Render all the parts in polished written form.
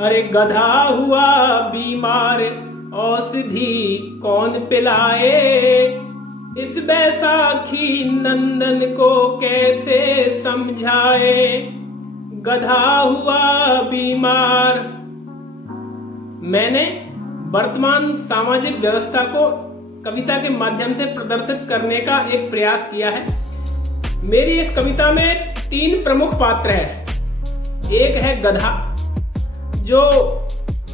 अरे गधा हुआ बीमार औषधि कौन पिलाए, इस बैसाखी नंदन को कैसे समझाए। गधा हुआ बीमार। मैंने वर्तमान सामाजिक व्यवस्था को कविता के माध्यम से प्रदर्शित करने का एक प्रयास किया है। मेरी इस कविता में 3 प्रमुख पात्र हैं। एक है गधा, जो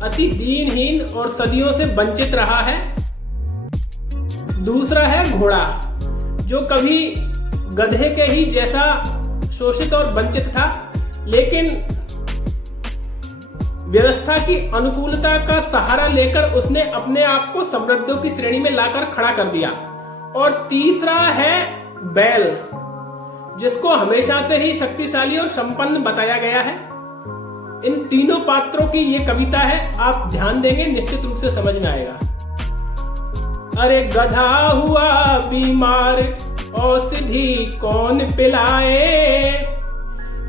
अति दीनहीन और सदियों से वंचित रहा है। दूसरा है घोड़ा, जो कभी गधे के ही जैसा शोषित और वंचित था, लेकिन व्यवस्था की अनुकूलता का सहारा लेकर उसने अपने आप को समृद्धों की श्रेणी में लाकर खड़ा कर दिया। और तीसरा है बैल, जिसको हमेशा से ही शक्तिशाली और संपन्न बताया गया है। इन तीनों पात्रों की ये कविता है, आप ध्यान देंगे निश्चित रूप से समझ में आएगा। अरे गधा हुआ बीमार औषधि कौन पिलाए,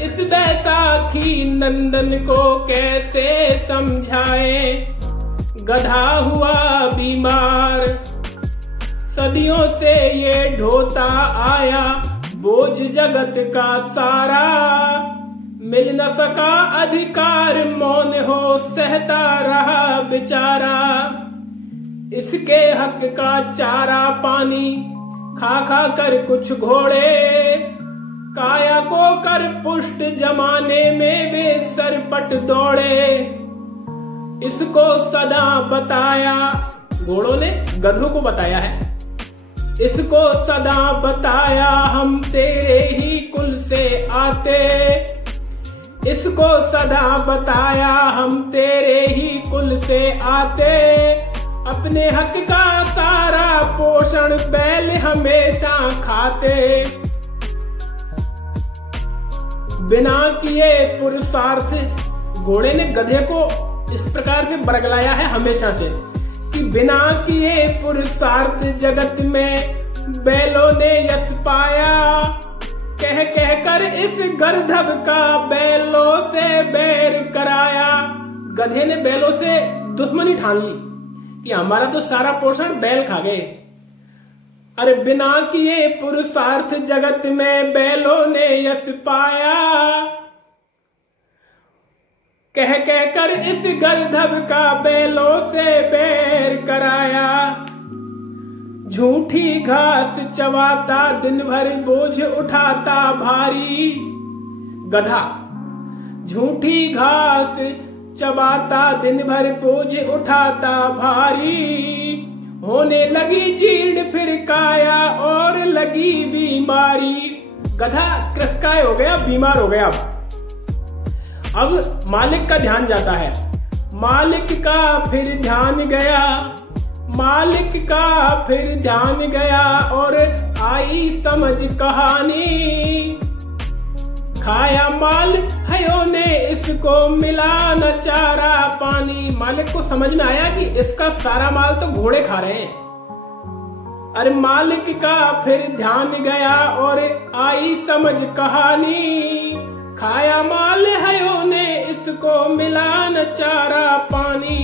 इस बैसाखी नंदन को कैसे समझाए। गधा हुआ बीमार, सदियों से ये ढोता आया बोझ जगत का सारा, मिल न सका अधिकार मौन हो सहता रहा बेचारा। इसके हक का चारा पानी खा खा कर कुछ घोड़े, काया को कर पुष्ट जमाने में वे सरपट दौड़े। इसको सदा बताया, घोड़ों ने गधों को बताया है, इसको सदा बताया हम तेरे ही कुल से आते। इसको सदा बताया हम तेरे ही कुल से आते, अपने हक का सारा पोषण बैल हमेशा खाते। बिना किए पुरुषार्थ, घोड़े ने गधे को इस प्रकार से बरगलाया है हमेशा से कि बिना किए पुरुषार्थ जगत में बैलों ने यश पाया। कह कह कर इस गर्दभ का बैलों से बैर कराया। गधे ने बैलों से दुश्मनी ठान ली कि हमारा तो सारा पोषण बैल खा गए। अरे बिना किए पुरुषार्थ जगत में बैलों ने यश पाया, कह कह कर इस गर्दभ का बैलों से बैर कराया। झूठी घास चबाता दिन भर बोझ उठाता भारी। गधा झूठी घास चबाता दिन भर बोझ उठाता भारी, होने लगी जीर्ण फिर काया और लगी बीमारी। गधा कृशकाय हो गया, बीमार हो गया। अब मालिक का ध्यान जाता है, मालिक का फिर ध्यान गया, मालिक का फिर ध्यान गया और आई समझ कहानी। खाया माल हयो ने इसको मिला न चारा पानी। मालिक को समझ में आया कि इसका सारा माल तो घोड़े खा रहे हैं। अरे मालिक का फिर ध्यान गया और आई समझ कहानी। खाया माल हयो ने इसको मिला न चारा पानी।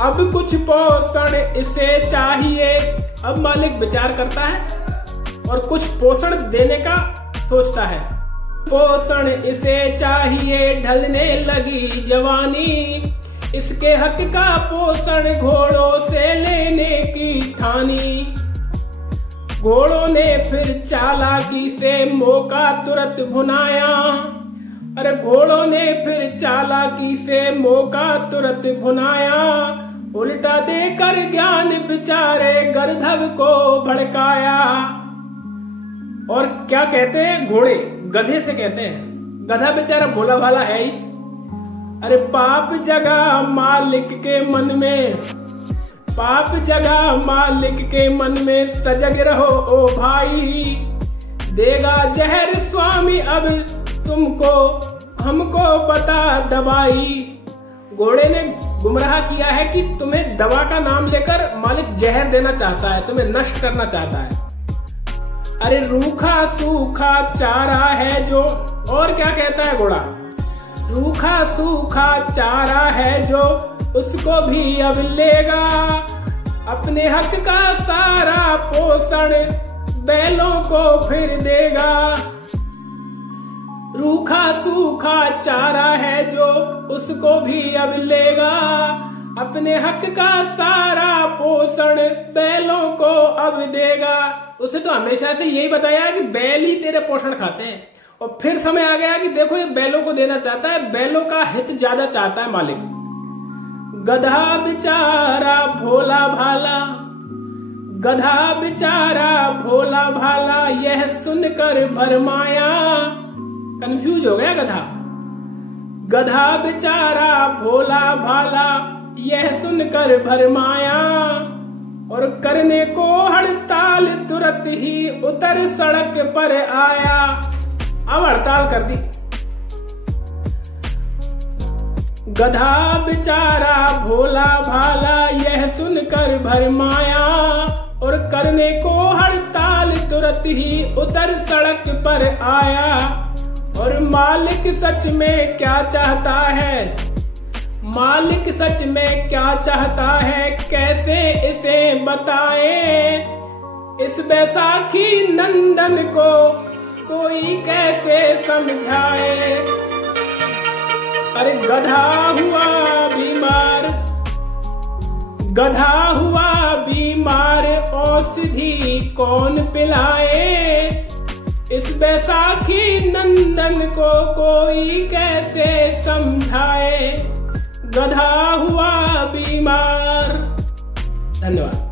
अब कुछ पोषण इसे चाहिए। अब मालिक विचार करता है और कुछ पोषण देने का सोचता है। पोषण इसे चाहिए, ढलने लगी जवानी। इसके हक का पोषण घोड़ों से लेने की ठानी। घोड़ों ने फिर चालाकी से मौका तुरंत भुनाया। अरे घोड़ों ने फिर चालाकी से मौका तुरंत भुनाया। उल्टा देकर ज्ञान बिचारे गर्दभ को भड़काया। और क्या कहते हैं घोड़े गधे से कहते हैं, गधा बेचारा भोला भाला है ही। अरे पाप जगा मालिक के मन में, पाप जगा मालिक के मन में, सजग रहो ओ भाई। देगा जहर स्वामी अब तुमको, हमको बता दवाई। घोड़े ने गुमराह किया है कि तुम्हें दवा का नाम लेकर मालिक जहर देना चाहता है, तुम्हें नष्ट करना चाहता है। अरे रूखा सूखा चारा है जो, और क्या कहता है घोड़ा, रूखा सूखा चारा है जो उसको भी अब लेगा, अपने हक का सारा पोषण बैलों को फिर देगा। रूखा सूखा चारा है जो उसको भी अब लेगा, अपने हक का सारा पोषण बैलों को अब देगा। उसे तो हमेशा से यही बताया कि बैल ही तेरे पोषण खाते हैं, और फिर समय आ गया कि देखो ये बैलों को देना चाहता है, बैलों का हित ज्यादा चाहता है मालिक। गधा बेचारा भोला भाला, गधा बेचारा भोला भाला, यह सुनकर भरमाया। कंफ्यूज हो गया गधा। गधा बेचारा भोला भाला, यह सुनकर भरमाया, और करने को हड़ताल तुरंत ही उतर सड़क पर आया। अब हड़ताल कर दी। गधा बेचारा भोला भाला, यह सुनकर भरमाया, और करने को हड़ताल तुरंत ही उतर सड़क पर आया। और मालिक सच में क्या चाहता है, मालिक सच में क्या चाहता है, कैसे इसे बताएं। इस बैसाखी नंदन को कोई कैसे समझाए। अरे गधा हुआ बीमार, गधा हुआ बीमार, औषधि कौन पिलाए। इस बैसाखी नंदन को कोई कैसे समझाए, गधा हुआ बीमार। धन्यवाद।